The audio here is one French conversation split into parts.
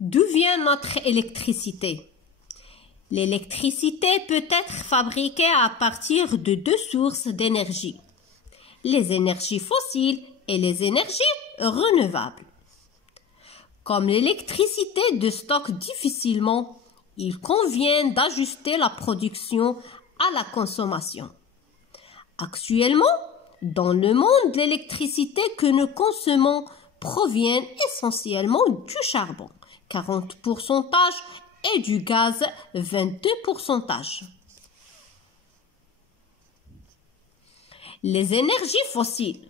D'où vient notre électricité? L'électricité peut être fabriquée à partir de deux sources d'énergie, les énergies fossiles et les énergies renouvelables. Comme l'électricité se stocke difficilement, il convient d'ajuster la production à la consommation. Actuellement, dans le monde, l'électricité que nous consommons provient essentiellement du charbon, 40%, et du gaz, 22%. Les énergies fossiles.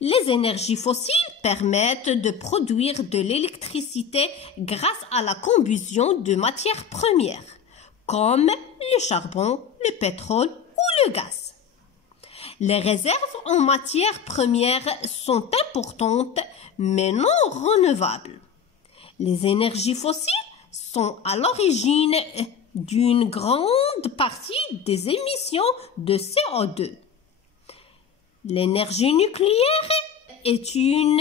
Les énergies fossiles permettent de produire de l'électricité grâce à la combustion de matières premières, comme le charbon, le pétrole ou le gaz. Les réserves en matières premières sont importantes, mais non renouvelables. Les énergies fossiles sont à l'origine d'une grande partie des émissions de CO2. L'énergie nucléaire est une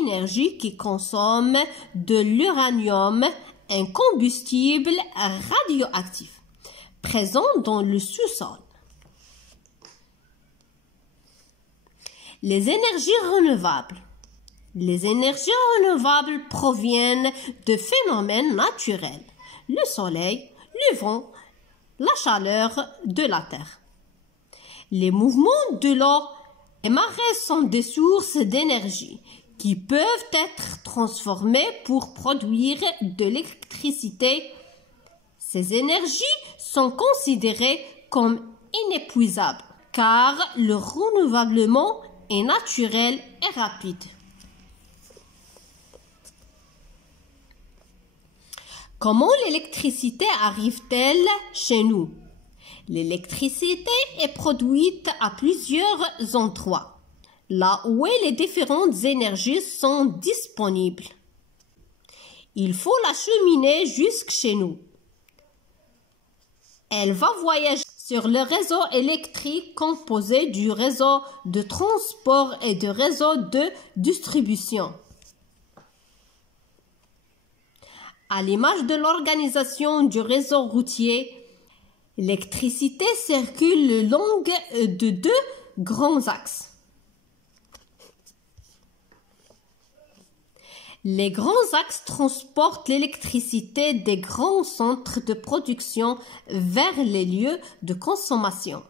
énergie qui consomme de l'uranium, un combustible radioactif, présent dans le sous-sol. Les énergies renouvelables. Les énergies renouvelables proviennent de phénomènes naturels, le soleil, le vent, la chaleur de la terre. Les mouvements de l'eau et marées sont des sources d'énergie qui peuvent être transformées pour produire de l'électricité. Ces énergies sont considérées comme inépuisables car le renouvellement est naturel et rapide. Comment l'électricité arrive-t-elle chez nous? L'électricité est produite à plusieurs endroits, là où les différentes énergies sont disponibles. Il faut l'acheminer jusque chez nous. Elle va voyager sur le réseau électrique composé du réseau de transport et du réseau de distribution. À l'image de l'organisation du réseau routier, l'électricité circule le long de deux grands axes. Les grands axes transportent l'électricité des grands centres de production vers les lieux de consommation,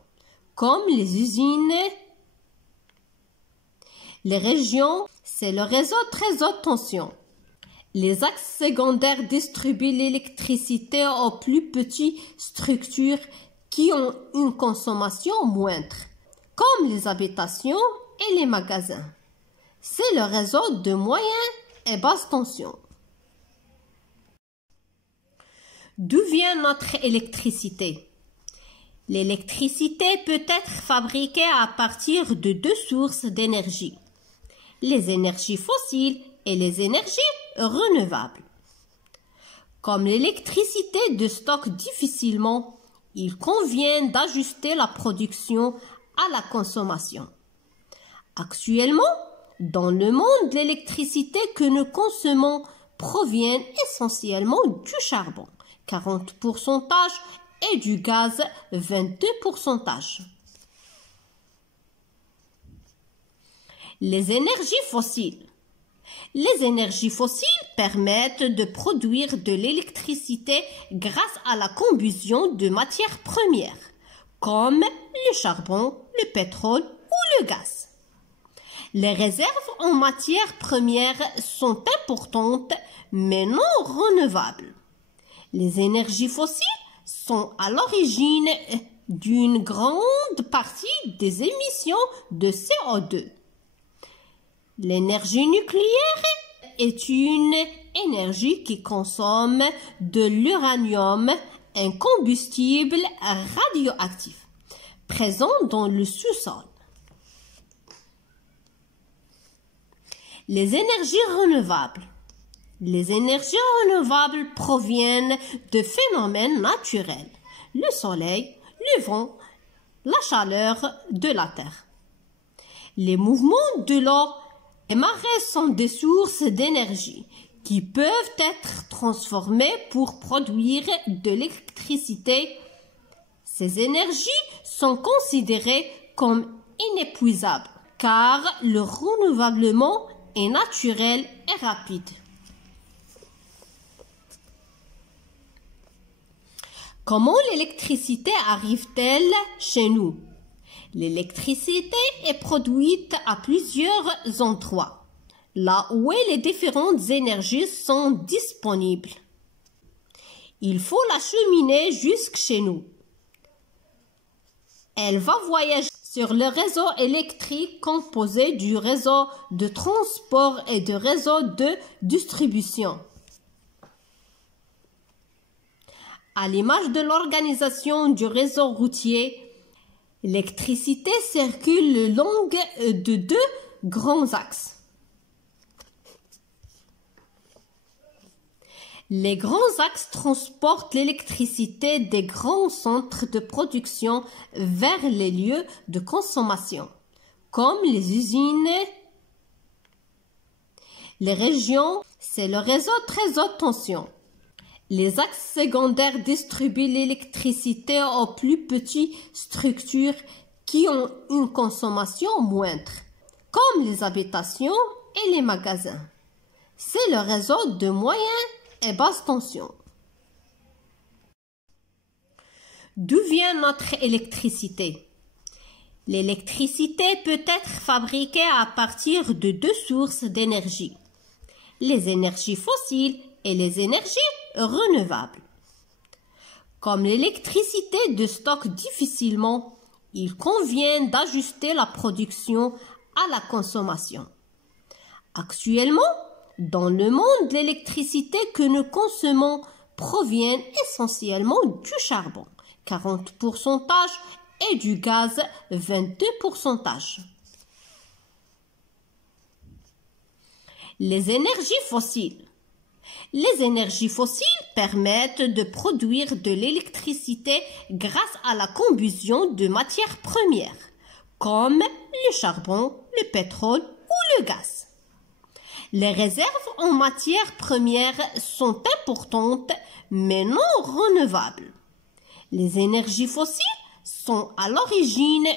comme les usines. Les régions, c'est le réseau très haute tension. Les axes secondaires distribuent l'électricité aux plus petites structures qui ont une consommation moindre, comme les habitations et les magasins. C'est le réseau de moyenne et basse tension. D'où vient notre électricité? L'électricité peut être fabriquée à partir de deux sources d'énergie, les énergies fossiles et les énergies renouvelables. Comme l'électricité se stocke difficilement, il convient d'ajuster la production à la consommation. Actuellement, dans le monde, l'électricité que nous consommons provient essentiellement du charbon, 40%, et du gaz, 22%. Les énergies fossiles. Les énergies fossiles permettent de produire de l'électricité grâce à la combustion de matières premières, comme le charbon, le pétrole ou le gaz. Les réserves en matières premières sont importantes, mais non renouvelables. Les énergies fossiles sont à l'origine d'une grande partie des émissions de CO2. L'énergie nucléaire est une énergie qui consomme de l'uranium, un combustible radioactif, présent dans le sous-sol. Les énergies renouvelables. Les énergies renouvelables proviennent de phénomènes naturels, le soleil, le vent, la chaleur de la terre. Les mouvements de l'eau et marées sont des sources d'énergie qui peuvent être transformées pour produire de l'électricité. Ces énergies sont considérées comme inépuisables car le renouvellement est naturel et rapide. Comment l'électricité arrive-t-elle chez nous? L'électricité est produite à plusieurs endroits, là où les différentes énergies sont disponibles. Il faut l'acheminer jusque chez nous. Elle va voyager sur le réseau électrique composé du réseau de transport et du réseau de distribution. À l'image de l'organisation du réseau routier, l'électricité circule le long de deux grands axes. Les grands axes transportent l'électricité des grands centres de production vers les lieux de consommation, comme les usines. Les régions, c'est le réseau très haute tension. Les axes secondaires distribuent l'électricité aux plus petites structures qui ont une consommation moindre, comme les habitations et les magasins. C'est le réseau de moyenne et basse tension. D'où vient notre électricité? L'électricité peut être fabriquée à partir de deux sources d'énergie, les énergies fossiles et les énergies renouvelables. Comme l'électricité se stocke difficilement, il convient d'ajuster la production à la consommation. Actuellement, dans le monde, l'électricité que nous consommons provient essentiellement du charbon, 40%, et du gaz, 22%. Les énergies fossiles. Les énergies fossiles permettent de produire de l'électricité grâce à la combustion de matières premières, comme le charbon, le pétrole ou le gaz. Les réserves en matières premières sont importantes, mais non renouvelables. Les énergies fossiles sont à l'origine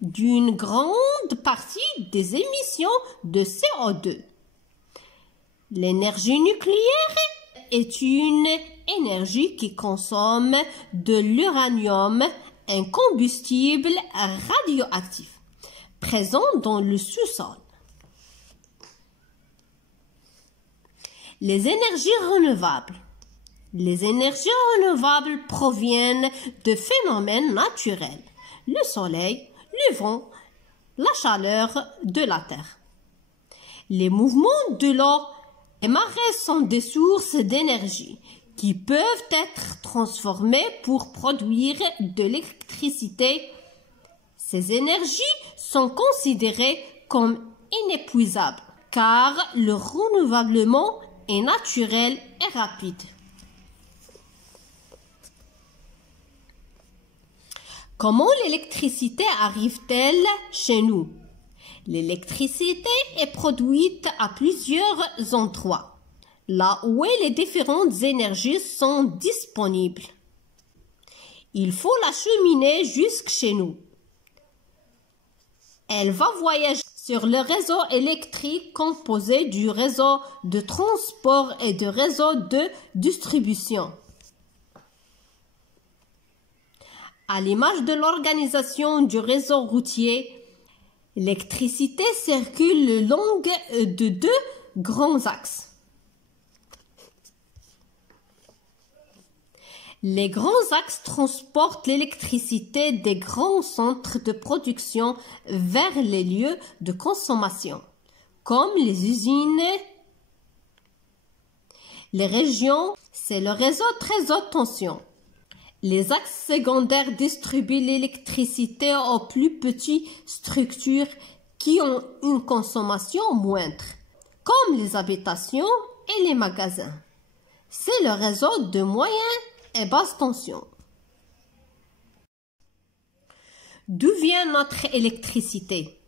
d'une grande partie des émissions de CO2. L'énergie nucléaire est une énergie qui consomme de l'uranium, un combustible radioactif, présent dans le sous-sol. Les énergies renouvelables. Les énergies renouvelables proviennent de phénomènes naturels, le soleil, le vent, la chaleur de la terre. Les mouvements de l'eau et marées sont des sources d'énergie qui peuvent être transformées pour produire de l'électricité. Ces énergies sont considérées comme inépuisables car le renouvellement est naturel et rapide. Comment l'électricité arrive-t-elle chez nous? L'électricité est produite à plusieurs endroits, là où les différentes énergies sont disponibles. Il faut l'acheminer jusque chez nous. Elle va voyager sur le réseau électrique composé du réseau de transport et du réseau de distribution. À l'image de l'organisation du réseau routier, l'électricité circule le long de deux grands axes. Les grands axes transportent l'électricité des grands centres de production vers les lieux de consommation, comme les usines. Les régions, c'est le réseau très haute tension. Les axes secondaires distribuent l'électricité aux plus petites structures qui ont une consommation moindre, comme les habitations et les magasins. C'est le réseau de moyenne et basse tension. D'où vient notre électricité?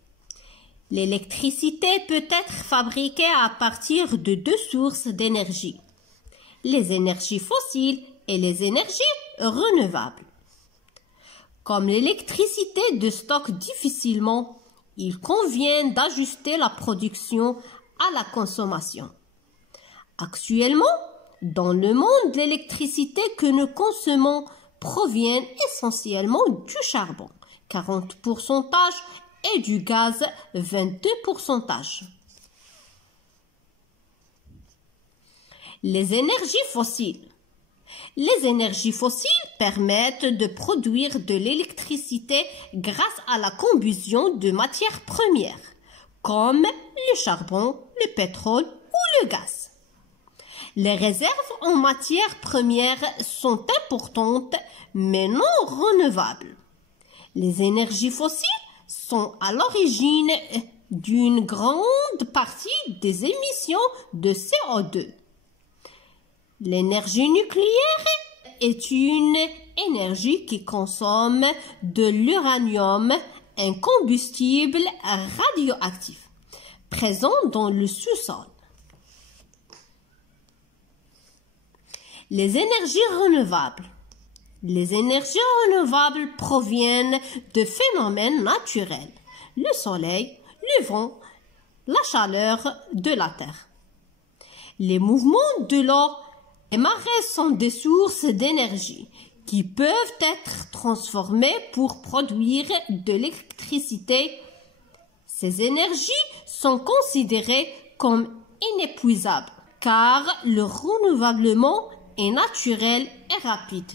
L'électricité peut être fabriquée à partir de deux sources d'énergie, les énergies fossiles et les énergies renouvelables. Comme l'électricité se stocke difficilement, il convient d'ajuster la production à la consommation. Actuellement, dans le monde, l'électricité que nous consommons provient essentiellement du charbon, 40%, et du gaz, 22%. Les énergies fossiles. Les énergies fossiles permettent de produire de l'électricité grâce à la combustion de matières premières, comme le charbon, le pétrole ou le gaz. Les réserves en matières premières sont importantes, mais non renouvelables. Les énergies fossiles sont à l'origine d'une grande partie des émissions de CO2. L'énergie nucléaire est une énergie qui consomme de l'uranium, un combustible radioactif, présent dans le sous-sol. Les énergies renouvelables. Les énergies renouvelables proviennent de phénomènes naturels, le soleil, le vent, la chaleur de la terre. Les mouvements de l'eau et marées sont des sources d'énergie qui peuvent être transformées pour produire de l'électricité. Ces énergies sont considérées comme inépuisables car le renouvellement est naturel et rapide.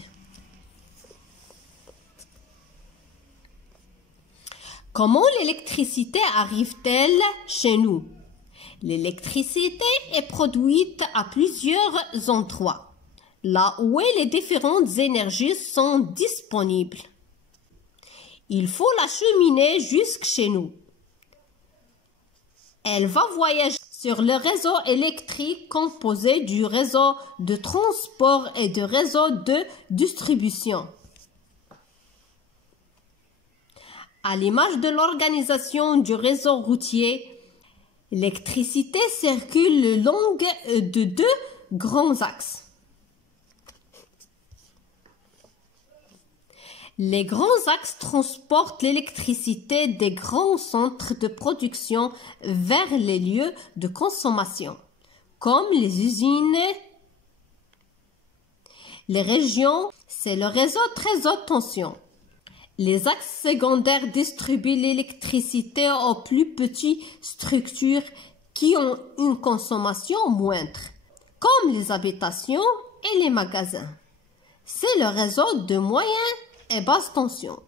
Comment l'électricité arrive-t-elle chez nous? L'électricité est produite à plusieurs endroits, là où les différentes énergies sont disponibles. Il faut l'acheminer jusque chez nous. Elle va voyager sur le réseau électrique composé du réseau de transport et du réseau de distribution. À l'image de l'organisation du réseau routier, l'électricité circule le long de deux grands axes. Les grands axes transportent l'électricité des grands centres de production vers les lieux de consommation, comme les usines. Les régions, c'est le réseau très haute tension. Les axes secondaires distribuent l'électricité aux plus petites structures qui ont une consommation moindre, comme les habitations et les magasins. C'est le réseau de moyenne et basse tension.